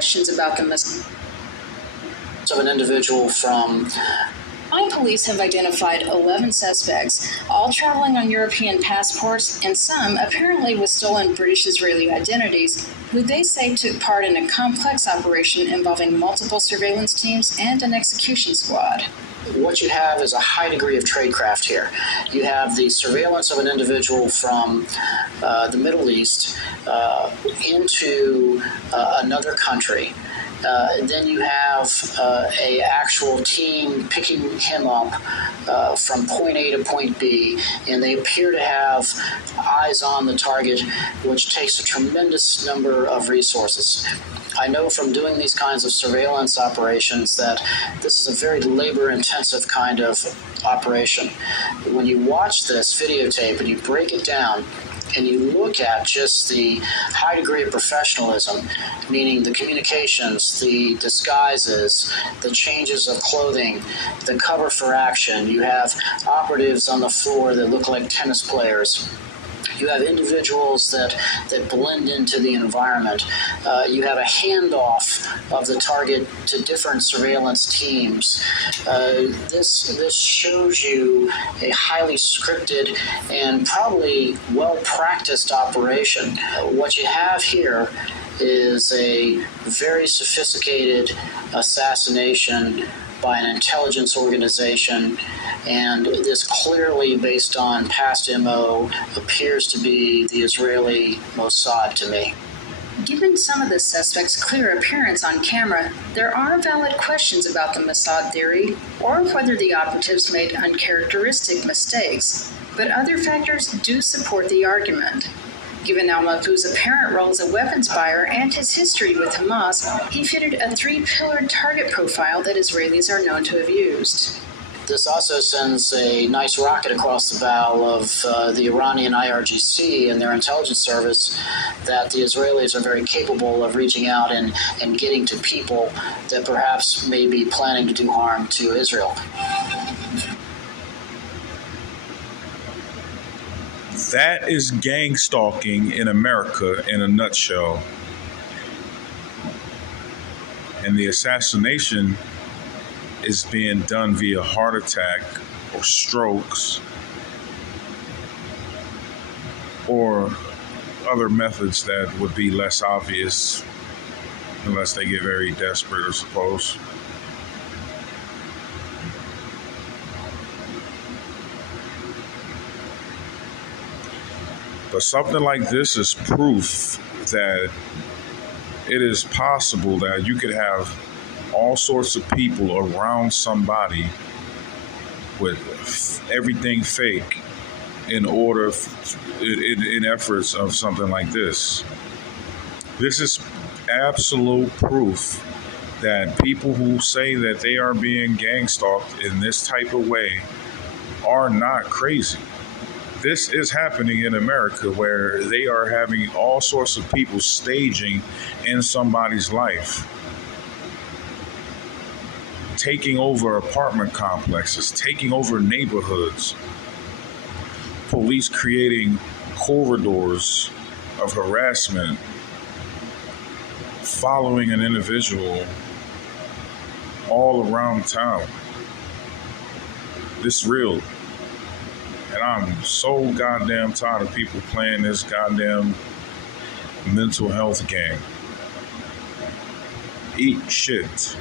questions about the of an individual from. Police have identified 11 suspects, all traveling on European passports, and some apparently with stolen British-Israeli identities, who they say took part in a complex operation involving multiple surveillance teams and an execution squad. What you have is a high degree of tradecraft here. You have the surveillance of an individual from the Middle East into another country. Then you have a actual team picking him up from point A to point B, and they appear to have eyes on the target, which takes a tremendous number of resources. I know from doing these kinds of surveillance operations that this is a very labor-intensive kind of operation. When you watch this videotape and you break it down, and you look at just the high degree of professionalism, meaning the communications, the disguises, the changes of clothing, the cover for action. You have operatives on the floor that look like tennis players. You have individuals that blend into the environment. You have a handoff of the target to different surveillance teams. This shows you a highly scripted and probably well-practiced operation. What you have here is a very sophisticated assassination by an intelligence organization, and this clearly, based on past MO, appears to be the Israeli Mossad to me. Given some of the suspects' clear appearance on camera, there are valid questions about the Mossad theory or whether the operatives made uncharacteristic mistakes, but other factors do support the argument. Given al-Mabou's apparent role as a weapons buyer and his history with Hamas, he fitted a three-pillared target profile that Israelis are known to have used. This also sends a nice rocket across the bow of the Iranian IRGC and their intelligence service that the Israelis are very capable of reaching out and getting to people that perhaps may be planning to do harm to Israel. That is gangstalking in America in a nutshell. And the assassination is being done via heart attack or strokes or other methods that would be less obvious unless they get very desperate, I suppose. But something like this is proof that it is possible that you could have all sorts of people around somebody with everything fake in efforts of something like this. This is absolute proof that people who say that they are being gangstalked in this type of way are not crazy. This is happening in America, where they are having all sorts of people staging in somebody's life, taking over apartment complexes, taking over neighborhoods, police creating corridors of harassment, following an individual all around town. This is real. And I'm so goddamn tired of people playing this goddamn mental health game. Eat shit.